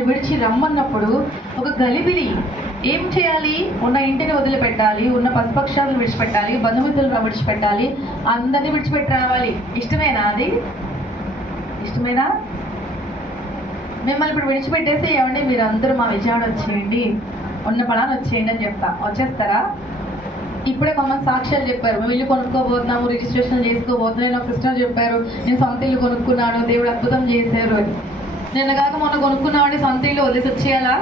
ఆయన విడిచి రమ్మన్నప్పుడు ఒక గలిబిలి. ఏం చేయాలి? ఉన్న ఇంటిని వదిలిపెట్టాలి, ఉన్న పశుపక్షాలను విడిచిపెట్టాలి, బంధుమిత్రులను విడిచిపెట్టాలి, అందరినీ విడిచిపెట్టి రావాలి. ఇష్టమేనా అది? ఇష్టమేనా? మిమ్మల్ని ఇప్పుడు విడిచిపెట్టేసి ఏమండి మీరు అందరూ మా విజయవాడ వచ్చేయండి, ఉన్న పడాన్ని వచ్చేయండి అని చెప్తా, వచ్చేస్తారా? ఇప్పుడే కొంతమంది సాక్ష్యాలు చెప్పారు, మేము ఇల్లు కొనుక్కోబోతున్నాము, రిజిస్ట్రేషన్ చేసుకోబోతున్నాను. నాకు సిస్టర్ చెప్పారు, నేను సొంత ఇల్లు కొనుక్కున్నాను, దేవుడు అద్భుతం చేశారు అని. నిన్న కాక మొన్న కొనుక్కున్నామండి, సొంత ఇల్లు వదిలేసి వచ్చేయాలా?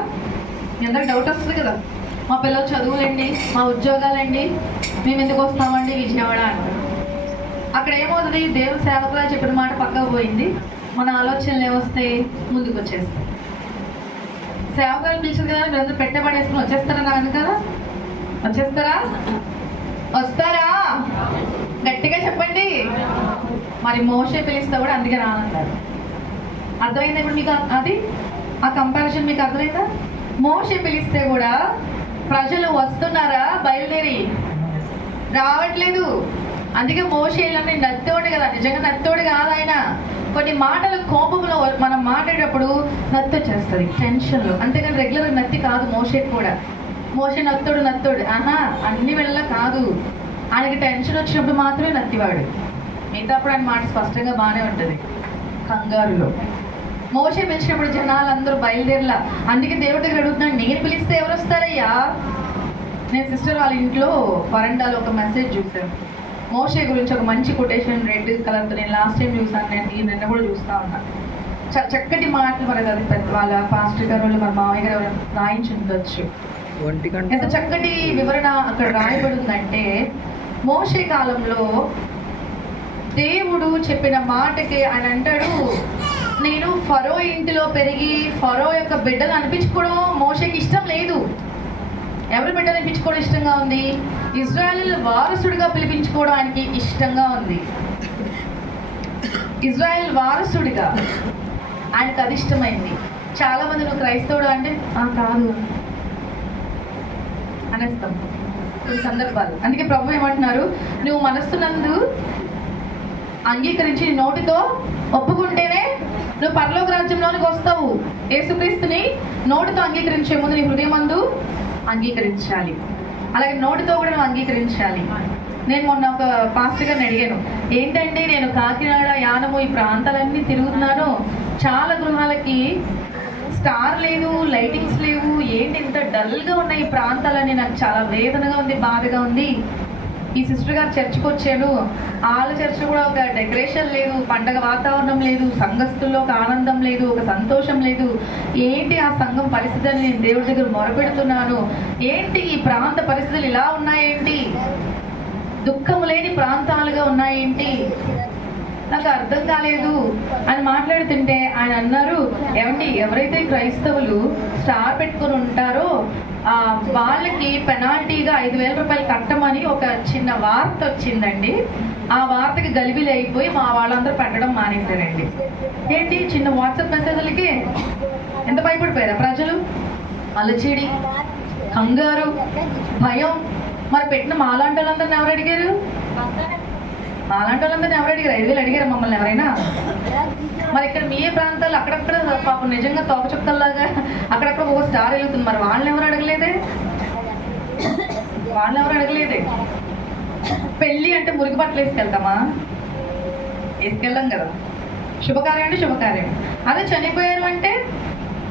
అందరికి డౌట్ వస్తుంది కదా, మా పిల్లలు చదువులండి, మా ఉద్యోగాలండి, మేము ఎందుకు వస్తామండి విజయవాడ అంటారు. అక్కడ ఏమవుతుంది? దేవుని సేవకులు చెప్పిన మాట పక్కకు పోయింది, మన ఆలోచనలు ఏమొస్తాయి? ముందుకు వచ్చేస్తాయి. సేవకులు పిలిచింది కదా, మీరు అందరూ పెట్టబడేసుకుని వచ్చేస్తారా? నా వెనకాల వచ్చేస్తారా? వస్తారా? గట్టిగా చెప్పండి. మరి మోషే పిలిస్తే కూడా అందుకే రానన్నారు. అర్థమైందా ఇప్పుడు మీకు? అది ఆ కంపారిజన్ మీకు అర్థమైందా? మోషే పిలిస్తే కూడా ప్రజలు వస్తున్నారా? బయలుదేరి రావట్లేదు. అందుకే మోషేలని నత్తోడు కదా, నిజంగా నత్తోడు కాదు ఆయన. కొన్ని మాటల కోపంలో మనం మాట్లాడేటప్పుడు నత్తి వచ్చేస్తుంది, టెన్షన్లో. అంతేగాని రెగ్యులర్ నత్తి కాదు మోషే కూడా. మోషే నత్తోడు అన్ని వేళలా కాదు. ఆయనకి టెన్షన్ వచ్చినప్పుడు మాత్రమే నత్తివాడు, మిగతాప్పుడు ఆయన మాట స్పష్టంగా బాగానే ఉంటుంది. కంగారులో మోషే పిలిచినప్పుడు జనాలు అందరూ బయలుదేరలా. అందుకే దేవుడి దగ్గర అడుగుతున్నాడు, నేను పిలిస్తే ఎవరు వస్తారయ్యా? నేను సిస్టర్ వాళ్ళ ఇంట్లో వరండాలో ఒక మెసేజ్ చూసాను, మోషే గురించి ఒక మంచి కొటేషన్, రెడ్ కలర్తో. నేను లాస్ట్ టైం చూసాను, నేను నిన్న కూడా చూస్తూ ఉన్నా. చక్కటి మాటలు మనకు అది పెద్ద వాళ్ళ పాస్టర్ గారు వాళ్ళు, మన మామయ్య గారు రాయించి ఉండొచ్చు. ఎంత చక్కటి వివరణ అక్కడ రాయబడి ఉందంటే, మోషే కాలంలో దేవుడు చెప్పిన మాటకి ఆయన అంటాడు, నేను ఫరో ఇంటిలో పెరిగి ఫరో యొక్క బిడ్డను అనిపించుకోవడం మోషేకి ఇష్టం లేదు. ఎవరి బిడ్డను అనిపించుకోవడం ఇష్టంగా ఉంది? ఇజ్రాయెల్ వారసుడిగా పిలిపించుకోవడం ఆయనకి ఇష్టంగా ఉంది. ఇజ్రాయెల్ వారసుడిగా ఆయనకు అది ఇష్టమైంది. చాలా మంది నువ్వు క్రైస్తవుడు అంటే కాదు అనేస్తాం కొన్ని సందర్భాలు. అందుకే ప్రభు ఏమంటున్నారు, నువ్వు మనస్సునందు అంగీకరించి నోటితో ఒప్పుకుంటేనే నువ్వు పరలోక రాజ్యంలోనికి వస్తావు. యేసుక్రీస్తుని నోటితో అంగీకరించే ముందు నీ హృదయమందు అంగీకరించాలి, అలాగే నోటితో కూడా నువ్వు అంగీకరించాలి. నేను మొన్న ఒక పాస్టర్ గారిని అడిగాను, ఏంటంటే నేను కాకినాడ, యానము ఈ ప్రాంతాలన్నీ తిరుగుతున్నాను, చాలా గృహాలకి స్టార్ లేదు, లైటింగ్స్ లేవు, ఏంటి ఇంత డల్గా ఉన్నాయి ఈ ప్రాంతాలని, నాకు చాలా వేదనగా ఉంది, బాధగా ఉంది. ఈ సిస్టర్ గారు చర్చికి వచ్చాను, వాళ్ళ చర్చ్ కూడా ఒక డెకరేషన్ లేదు, పండగ వాతావరణం లేదు, సంఘస్థుల్లో ఒక ఆనందం లేదు, ఒక సంతోషం లేదు. ఏంటి ఆ సంఘం పరిస్థితి అని నేను దేవుడి దగ్గర మొరపెడుతున్నాను. ఏంటి ఈ ప్రాంత పరిస్థితులు ఇలా ఉన్నాయేంటి? దుఃఖము లేని ప్రాంతాలుగా ఉన్నాయేంటి? నాకు అర్థం కాలేదు అని మాట్లాడుతుంటే ఆయన అన్నారు, ఏమండి ఎవరైతే క్రైస్తవులు స్టార్ పెట్టుకొని ఉంటారో వాళ్ళకి పెనాల్టీగా 5,000 రూపాయలు కట్టమని ఒక చిన్న వార్త వచ్చిందండి. ఆ వార్తకి గలిబిలి అయిపోయి మా వాళ్ళందరూ పెట్టడం మానేశారండి. ఏంటి చిన్న వాట్సాప్ మెసేజ్లకి ఎంత భయపడిపోయారా ప్రజలు? అలచిడి, కంగారు, భయం. మరి పెట్టిన మాలాంటి వాళ్ళందరినీ ఎవరు అడిగారు? మాలాంటి వాళ్ళందరినీ ఎవరు అడిగారు? 5,000 అడిగారు మమ్మల్ని ఎవరైనా? మరి ఇక్కడ మీ ప్రాంతాలు అక్కడక్కడ పాపం నిజంగా తోక చుక్కల్లాగా అక్కడక్కడ ఒక స్టార్ వెళ్తుంది, మరి వాళ్ళని ఎవరు అడగలేదే? వాళ్ళని ఎవరు అడగలేదే? పెళ్ళి అంటే మురికి బట్టలు వేసుకెళ్తామా? వేసుకెళ్ళాం కదా. శుభకార్యం అంటే శుభకార్యం. అదే చనిపోయారు అంటే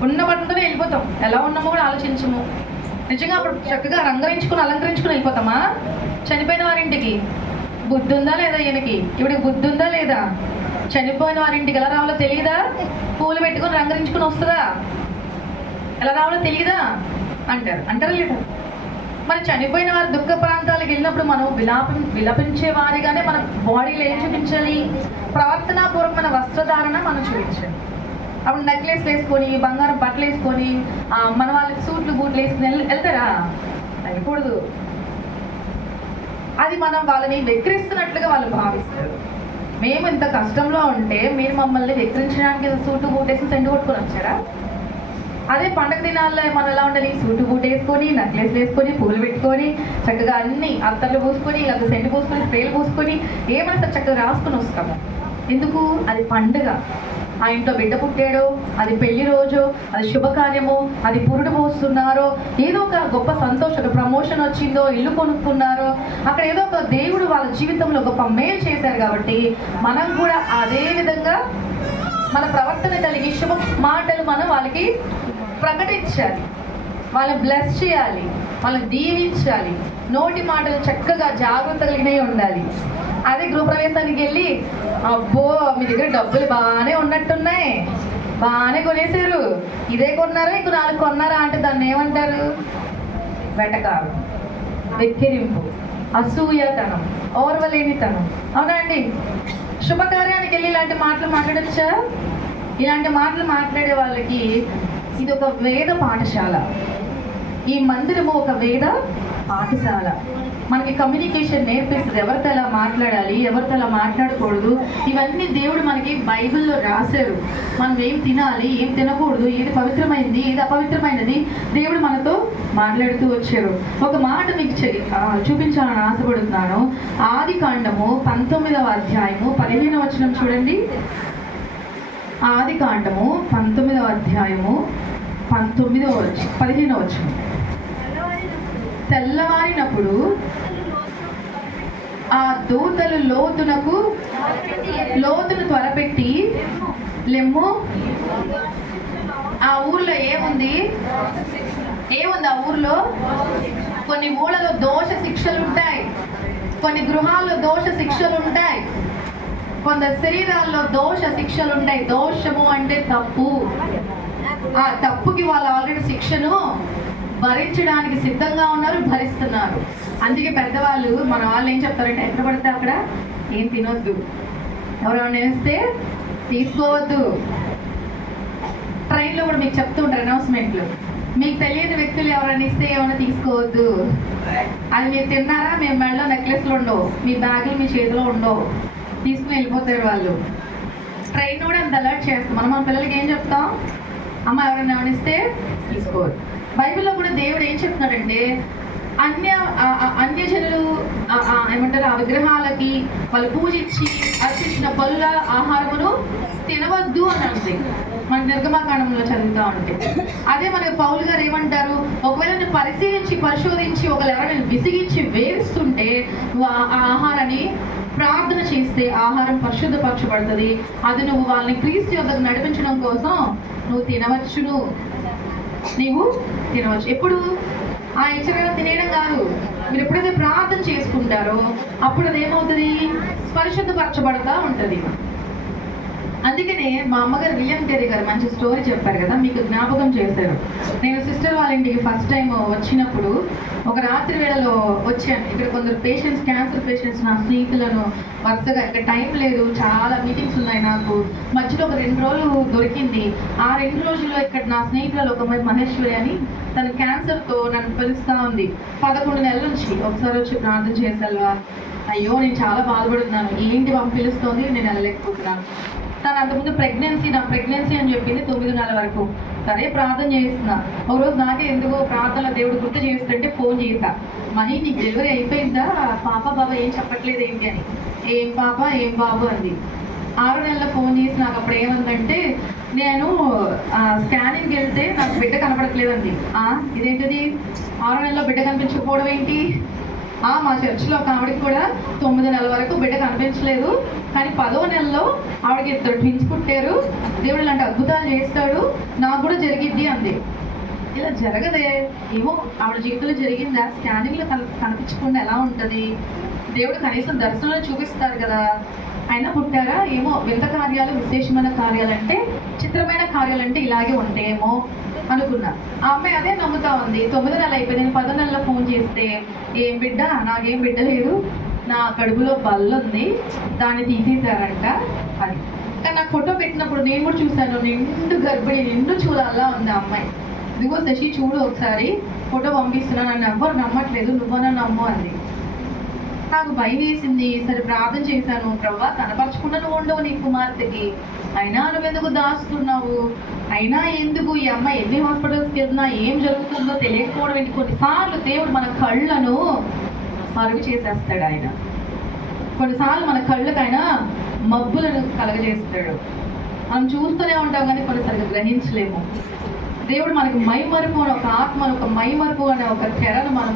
ఉన్న బట్టలతోనే వెళ్ళిపోతాం, ఎలా ఉన్నామో కూడా ఆలోచించము. నిజంగా అప్పుడు చక్కగా అలంకరించుకుని వెళ్ళిపోతామా? చనిపోయిన వారింటికి బుద్ధి ఉందా లేదా? ఈయనకి ఇవిడికి బుద్ధి ఉందా లేదా? చనిపోయిన వారింటికి ఎలా రావాలో తెలియదా? పూలు పెట్టుకొని రంగరించుకుని వస్తుందా? ఎలా రావాలో తెలియదా అంటారా లేదా? మరి చనిపోయిన వారి దుఃఖ ప్రాంతాలకు వెళ్ళినప్పుడు మనం విలపించే వారిగానే మన బాడీలో ఏం చూపించాలి? ప్రవర్తనాపూర్వకమైన వస్త్రధారణ మనం చూపించాలి. అప్పుడు నెక్లెస్ వేసుకొని, బంగారం బట్టలు వేసుకొని, మన వాళ్ళకి సూట్లు బూట్లు వేసుకుని వెళ్తారా? వెళ్ళకూడదు. అది మనం వాళ్ళని వెక్కిరిస్తున్నట్లుగా వాళ్ళు భావిస్తారు. మేము ఇంత కష్టంలో ఉంటే మీరు మమ్మల్ని వెక్కిరించడానికి సూటు బూటేసి సెంటు కొట్టుకొని వచ్చారా? అదే పండగ దినాల్లో మనం ఎలా ఉండాలి? సూటు బూట్ వేసుకొని, నెక్లెస్ వేసుకొని, పూలు పెట్టుకొని, చక్కగా అన్ని అత్తర్లు పూసుకొని, లేదా సెంటు పూసుకొని, స్ప్రేలు పూసుకొని, ఏమైనా చక్కగా రాసుకొని వస్తాము. ఎందుకు? అది పండుగ. ఆ ఇంట్లో బిడ్డ పుట్టాడు, అది పెళ్లి రోజు, అది శుభకార్యము, అది పురుడు పోస్తున్నారో, ఏదో ఒక గొప్ప సంతోషం, ఒక ప్రమోషన్ వచ్చిందో, ఇల్లు కొనుక్కున్నారో, అక్కడ ఏదో ఒక దేవుడు వాళ్ళ జీవితంలో గొప్ప మేలు చేశారు. కాబట్టి మనం కూడా అదే విధంగా మన ప్రవర్తన కలిగి శుభ మాటలు మనం వాళ్ళకి ప్రకటించాలి, వాళ్ళని బ్లెస్ చేయాలి, వాళ్ళని దీవించాలి. నోటి మాటలు చక్కగా జాగ్రత్త కలిగినవి ఉండాలి. అదే గృహప్రవేశానికి వెళ్ళి, అబ్బో మీ దగ్గర డబ్బులు బాగానే ఉన్నట్టున్నాయి, బాగానే కొనేసారు, ఇదే కొన్నారా ఇంకో 4 కొన్నారా అంటే దాన్ని ఏమంటారు? వెటకారం, వెక్కిరింపు, అసూయతనం, ఓర్వలేనితనం. అవునా అండి? శుభకార్యానికి వెళ్ళి ఇలాంటి మాటలు మాట్లాడచ్చా? ఇలాంటి మాటలు మాట్లాడే వాళ్ళకి ఇది ఒక వేద పాఠశాల. ఈ మందిరము ఒక వేద పాఠశాల. మనకి కమ్యూనికేషన్ నేర్పిస్తుంది, ఎవరితో ఎలా మాట్లాడాలి, ఎవరితో ఎలా మాట్లాడకూడదు. ఇవన్నీ దేవుడు మనకి బైబిల్లో రాశారు. మనం ఏం తినాలి, ఏం తినకూడదు, ఏది పవిత్రమైనది, ఏది అపవిత్రమైనది దేవుడు మనతో మాట్లాడుతూ వచ్చారు. ఒక మాట మీకు చూపించాలని ఆశపడుతున్నాను. ఆదికాండము 19వ అధ్యాయము 15వ వచనం చూడండి. ఆదికాండము 19వ అధ్యాయము 15వ వచనం. తెల్లవారినప్పుడు ఆ దూతలు లోతును త్వరపెట్టి లెమ్ము. ఆ ఊర్లో ఏముంది? ఆ ఊర్లో కొన్ని ఊళ్ళలో దోష శిక్షలు ఉంటాయి, కొన్ని గృహాల్లో దోష శిక్షలు ఉంటాయి, కొందరు శరీరాల్లో దోష శిక్షలు ఉంటాయి. దోషము అంటే తప్పు. ఆ తప్పుకి వాళ్ళు ఆల్రెడీ శిక్షను భరించడానికి సిద్ధంగా ఉన్నారు, భరిస్తున్నారు. అందుకే పెద్దవాళ్ళు మన వాళ్ళు ఏం చెప్తారంటే, ఎక్కడ పడితే అక్కడ ఏం తినొద్దు, ఎవరైనా వేస్తే తీసుకోవద్దు. ట్రైన్లో కూడా మీకు చెప్తూ ఉంటారు అనౌన్స్మెంట్లు, మీకు తెలియని వ్యక్తులు ఎవరైనా ఇస్తే ఏమైనా తీసుకోవద్దు. అది మీరు తిన్నారా, మీ మెడలో నెక్లెస్లు ఉండవు, మీ బ్యాగులు మీ చేతిలో ఉండవు, తీసుకుని వెళ్ళిపోతారు వాళ్ళు. ట్రైన్ కూడా అంత అలర్ట్ చేస్తాం. మనం మన పిల్లలకి ఏం చెప్తాం? అమ్మ ఎవరైనా ఏమనిస్తే తీసుకోవద్దు. బైబిల్లో కూడా దేవుడు ఏం చెప్తున్నాడంటే, అన్యజనులు ఏమంటారు, ఆ విగ్రహాలకి వాళ్ళు పూజించి అర్పించిన పళ్ళ ఆహారమును తినవద్దు అని అంది. మన నిర్గమాకాండంలో చదువుతూ ఉంటే అదే మనకి పౌలు గారు ఏమంటారు, ఒకవేళ నువ్వు పరిశోధించి ఒకవేళ ఎవరైనా విసిగించి వేస్తుంటే నువ్వు ఆ ఆహారాన్ని ప్రార్థన చేస్తే ఆహారం పరిశుద్ధపరచబడుతుంది. అది నువ్వు వాళ్ళని క్రీస్తు యొద్దకు నడిపించడం కోసం నువ్వు తినవచ్చు. ఎప్పుడు ఆ ఇచ్చగా తినేయడం కాదు, మీరు ఎప్పుడైతే ప్రార్థన చేసుకుంటారో అప్పుడు అది ఏమవుతుంది? పరిశుద్ధపరచబడతా ఉంటుంది. అందుకనే మా అమ్మగారు విలియం కేరీ గారు మంచి స్టోరీ చెప్పారు కదా, మీకు జ్ఞాపకం చేశారు. నేను సిస్టర్ వాళ్ళ ఇంటికి ఫస్ట్ టైం వచ్చినప్పుడు ఒక రాత్రి వేళలో వచ్చాను. ఇక్కడ కొందరు పేషెంట్స్, క్యాన్సర్ పేషెంట్స్, నా స్నేహితులను వరుసగా, ఇక్కడ టైం లేదు, చాలా మీటింగ్స్ ఉన్నాయి నాకు. మధ్యలో ఒక 2 రోజులు దొరికింది. ఆ 2 రోజుల్లో ఇక్కడ నా స్నేహితులలో ఒక అమ్మాయి మహేశ్వరి అని, తన క్యాన్సర్తో నన్ను పిలుస్తూ ఉంది. 11 నెలల నుంచి ఒకసారి వచ్చి ప్రార్థన చేసేలా. అయ్యో నేను చాలా బాధపడుతున్నాను, ఏంటి పంపి పిలుస్తోంది, నేను వెళ్ళలేకపోతున్నాను. తను అంతకుముందు నా ప్రెగ్నెన్సీ అని చెప్పింది 9 నెలల వరకు. సరే ప్రార్థన చేస్తున్నా. ఒకరోజు నాకే ఎందుకో ప్రార్థనలో దేవుడు గుర్తు చేస్తుంటే ఫోన్ చేశా, మనీ నీకు డెలివరీ అయిపోయిందా, పాప బాబా ఏం చెప్పట్లేదు ఏంటి అని. ఏం పాప ఏం బాబు అంది. 6 నెలల ఫోన్ చేసి నాకు అప్పుడు ఏమందంటే, నేను స్కానింగ్కి వెళ్తే నాకు బిడ్డ కనపడట్లేదు అంది. ఇదేంటిది, 6 నెలల్లో బిడ్డ కనిపించకపోవడం ఏంటి? మా చర్చిలో ఒక ఆవిడకి కూడా 9 నెలల వరకు బిడ్డ కనిపించలేదు, కానీ 10వ నెలలో ఆవిడకి 2 ట్విన్స్ పుట్టారు, దేవుడు ఇలాంటి అద్భుతాలు చేస్తాడు, నాకు కూడా జరిగిద్ది అంది. ఇలా జరగదే, ఏమో ఆవిడ జీవితంలో జరిగిందా? స్కానింగ్లో కనిపించకుండా ఎలా ఉంటుంది? దేవుడు కనీసం దర్శనంలో చూపిస్తారు కదా. అయినా పుట్టారా ఏమో. వింత కార్యాలు, విశేషమైన కార్యాలంటే, చిత్రమైన కార్యాలంటే ఇలాగే ఉంటాయేమో అనుకున్నా. ఆ అమ్మాయి అదే నమ్ముతా ఉంది. 9 నెలలు అయిపోయింది. నేను 10వ నెలలో ఫోన్ చేస్తే, ఏం బిడ్డ, నాకేం బిడ్డ లేదు, నా కడుపులో బల్ల ఉంది, దాన్ని తీసేశారంట అని. కానీ నాకు ఫోటో పెట్టినప్పుడు నేను కూడా చూశాను, నిండు గర్భిణి, నిండు చూడాలా ఉంది ఆ అమ్మాయి. ఇదిగో శశి చూడు ఒకసారి ఫోటో పంపిస్తున్నాను, నన్ను ఎవ్వరు నమ్మట్లేదు, నువ్వన్నా నమ్ము అంది. నాకు భయం వేసింది. సరే ప్రార్థన చేశాను, ప్రభువా కనపరచకుండా నువ్వు ఉండవు నీ కుమార్తెకి, అయినా నువ్వెందుకు దాస్తున్నావు, అయినా ఎందుకు ఈ అమ్మాయి ఎన్ని హాస్పిటల్స్కి వెళ్తున్నా ఏం జరుగుతుందో తెలియకపోవడం ఏంటి? కొన్నిసార్లు దేవుడు మన కళ్ళను మరుగు చేసేస్తాడు. కొన్నిసార్లు మన కళ్ళకైనా మబ్బులను కలగజేస్తాడు. మనం చూస్తూనే ఉంటాం కానీ కొన్నిసరిగా గ్రహించలేము. దేవుడు మనకి మైమరుపు అనే ఒక ఆత్మ, ఒక మైమరుపు అనే ఒక తెరను మనం